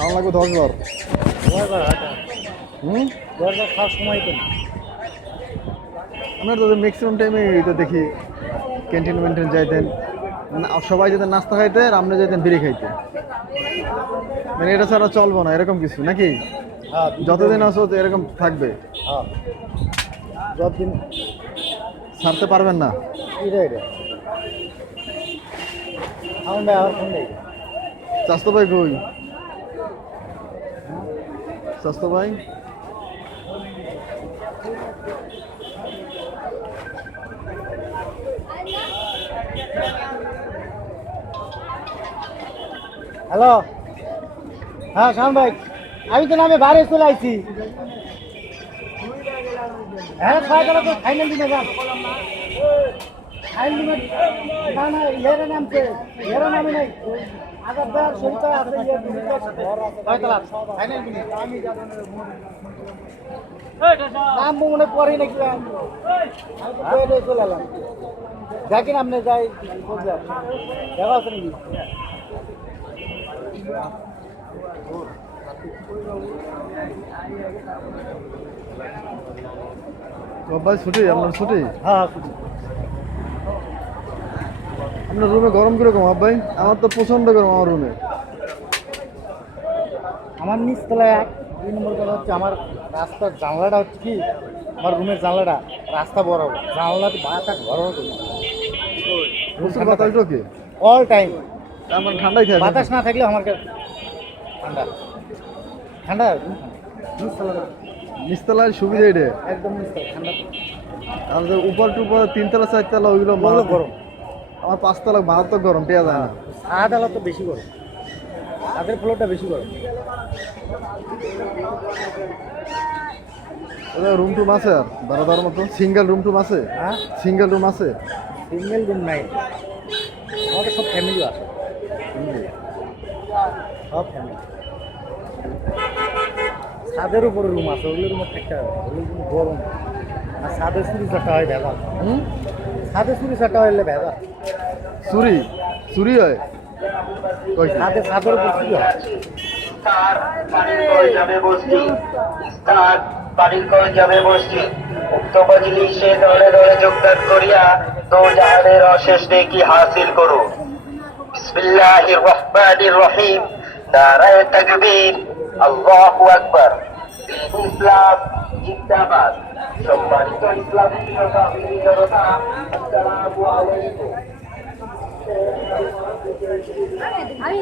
খাওয়া লাগবে 10 বার। 10 বার হাঁটা। হুম, 10 বার খাওয়ার সময় তো না। আমরা তো ম্যাক্সিমাম টাইমে তো দেখি ক্যান্টিন ম্যান্টিন যাইতেন, সবাই যেতেন নাস্তা খাইতে আর আপনি যেতেন বিড়ি খাইতে। মানে এটা ছাড়া চলবো না এরকম কিছু নাকি? হ্যাঁ যতদিন আছো তো এরকম থাকবে, হ্যাঁ যতদিন ছাড়তে পারবেন না। এটা আমার ভাই আমার ফোন নেই। স্বাস্থ্য ভাই কই? স্বাস্থ্য ভাই হ্যালো, হ্যাঁ শাম ভাই, আমি তো নামে বাইরে চলে আইছি। হ্যাঁ খাওয়া দাওয়া তো ফাইনাল দিনে যান। ফাইনাল দিনে না না ইয়ের নামছে, ইয়ের নামে নাই। আগারদার শরীফা আছে কয়তলা ফাইনাল দিনে নাম মনে পড়ে নাকি আমি তো বাইরে চলে এলাম। দেখেন আপনি যাই বুঝলাম দেখা আছে নাকি? ভাই ছুটি, আপনার ছুটি? হ্যাঁ আপনার রুমে গরম কিরকম ভাই? আমার তো প্রচন্ড গরম আমার রুমে। আমার নিচতলায় 2 নম্বর কথা হচ্ছে আমার রাস্তার জানলাটা হচ্ছে কি, আমার রুমের জানলাটা রাস্তা বরাবর, জানলাতে বাতাস বরাবর প্রচুর বাতাস ঢোকে, অল টাইম। আমার ঠান্ডাই থাকে। বাতাস না থাকলে আমার ঠান্ডা ঠান্ডা নিচতলাটা নিচতলায় সুবিধা এটা। একদম নিচতলা ঠান্ডা। আর যে উপর টুপর 3 তলা 4 তলা ওইগুলো বড় গরম। আমার 5 তলা মারাত্মক গরম, পেয়ে যায় না। ছাদ আলা তো বেশি গরম, ছাদের ফ্লোরটা বেশি গরম। রুম টুম আছে আর ভাড়া দেওয়ার মতো? সিঙ্গেল রুম টুম আছে? হ্যাঁ সিঙ্গেল রুম আছে? সিঙ্গেল রুম নাই, আমাদের সব ফ্যামিলি আছে, সব ফ্যামিলি। ছাদের উপরে রুম আছে, ওগুলো রুমে থাকতে হবে, ওগুলো রুম গরম। আর ছাদের চুরি চারটা হয় ভেজা, ছাদের চুরি চারটা হইলে ভেজা। চুরি চুরি হয় কয়টি? ছাদের উপর চুরি হয়। ইফতার পানির কল যাবে মসজিদ, ইফতার পানির কল যাবে মসজিদ। উক্ত মজলিসে দলে দলে যোগদান করিয়া দোজাহানের অশেষ নেকি হাসিল করুন। বিসমিল্লাহির রহমানির রহিম। নারায়ে তাকবীর, আল্লাহু আকবার। দ্বীন ইসলাম জিন্দাবাদ। সম্মানিত ইসলামী জনতা, আসসালামু আলাইকুম। আমি